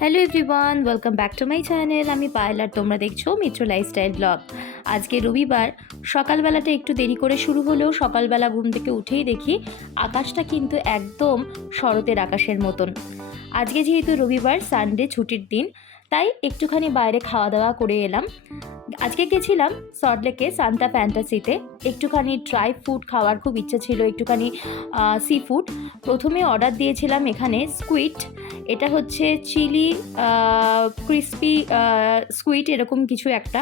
Hello everyone, welcome back to my channel. আমি পায়েল আর তোমরা দেখছো মিত্র লাইফস্টাইল ব্লগ। আজকে রবিবার, সকালবেলাটা একটু দেরি করে শুরু হলেও সকালবেলা ঘুম থেকে উঠেই দেখি আকাশটা কিন্তু একদম শরতের আকাশের মতন। আজকে যেহেতু রবিবার, সানডে ছুটির দিন, তাই একটুখানি বাইরে খাওয়া দাওয়া করে এলাম। আজকে গেছিলাম সল্টলেকে সান্তা ফ্যান্টাসিতে। একটুখানি ড্রাই ফুড খাওয়ার খুব ইচ্ছা ছিল, একটুখানি সি ফুড। প্রথমে অর্ডার দিয়েছিলাম এখানে স্কুইড, এটা হচ্ছে চিলি ক্রিসপি স্কুইড এরকম কিছু একটা।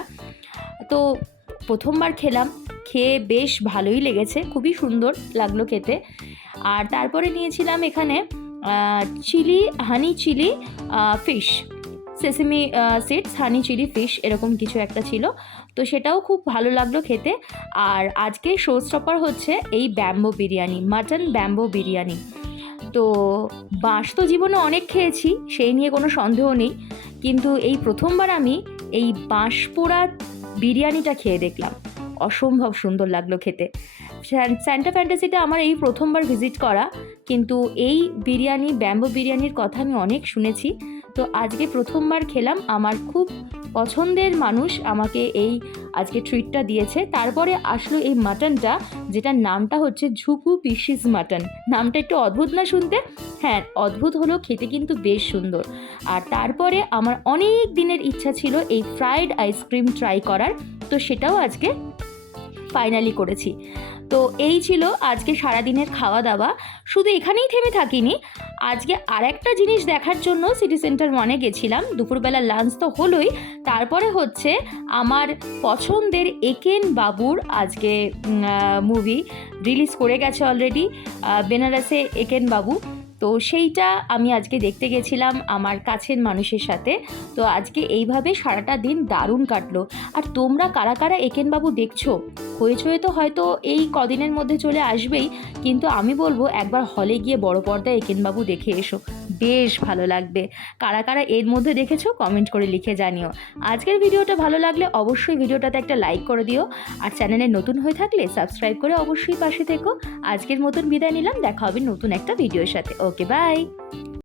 তো প্রথমবার খেলাম, খেয়ে বেশ ভালোই লেগেছে, খুবই সুন্দর লাগলো খেতে। আর তারপরে নিয়েছিলাম এখানে chilli honey chilli fish, sesame seeds honey chilli fish এরকম কিছু একটা ছিল, তো সেটাও খুব ভালো লাগলো খেতে। আর আজকে শো স্টপার হচ্ছে এই bamboo biryani, mutton bamboo biryani. তো বাঁশ তো জীবনে অনেক খেয়েছি, সেই নিয়ে কোনো সন্দেহ নেই, কিন্তু এই প্রথমবার আমি এই বাঁশ পোড়া বিরিয়ানিটা খেয়ে দেখলাম, অসম্ভব সুন্দর লাগলো খেতে। সান্তা ফ্যান্টাসিতে আমার এই প্রথমবার ভিজিট করা, কিন্তু এই বিরিয়ানি ব্যাম্বো বিরিয়ানির কথা আমি অনেক শুনেছি। তো আজকে প্রথমবার খেলাম, আমার খুব পছন্দের মানুষ আমাকে এই আজকে ট্রিটটা দিয়েছে। তারপরে আসলো এই মাটনটা, যেটার নামটা হচ্ছে ঝুকু পিসিস মাটন। নামটা একটু অদ্ভুত না শুনতে? হ্যাঁ, অদ্ভুত হলেও খেতে কিন্তু বেশ সুন্দর। আর তারপরে আমার অনেক দিনের ইচ্ছা ছিল এই ফ্রাইড আইসক্রিম ট্রাই করার, তো সেটাও আজকে ফাইনালি করেছি। তো এই ছিল আজকে সারাদিনের খাওয়া দাওয়া। শুধু এখানেই থেমে থাকিনি, আজকে আরেকটা জিনিস দেখার জন্য সিটি সেন্টার 1-এ গেছিলাম। দুপুরবেলা লাঞ্চ তো হলোই, তারপরে হচ্ছে আমার পছন্দের একেন বাবুর আজকে মুভি রিলিজ করে গেছে অলরেডি, বেনারসে একেন বাবু। তো সেইটা আমি আজকে দেখতে গেছিলাম আমার কাছের মানুষের সাথে। তো আজকে এইভাবে সারাটা দিন দারুণ কাটলো। আর তোমরা কারা কারা একেনবাবু দেখছো, হয়ে তো হয়তো এই কদিনের মধ্যে চলে আসবেই, কিন্তু আমি বলবো একবার হলে গিয়ে বড় পর্দায় একেনবাবু দেখে এসো, বেশ ভালো লাগবে। কারা কারা এর মধ্যে দেখেছো কমেন্ট করে লিখে জানিও। আজকের ভিডিওটা ভালো লাগলে অবশ্যই ভিডিওটাতে একটা লাইক করে দিও, আর চ্যানেলে নতুন হয়ে থাকলে সাবস্ক্রাইব করে অবশ্যই পাশে থেকো। আজকের মতন বিদায় নিলাম, দেখা হবে নতুন একটা ভিডিওর সাথে। ওকে, বাই।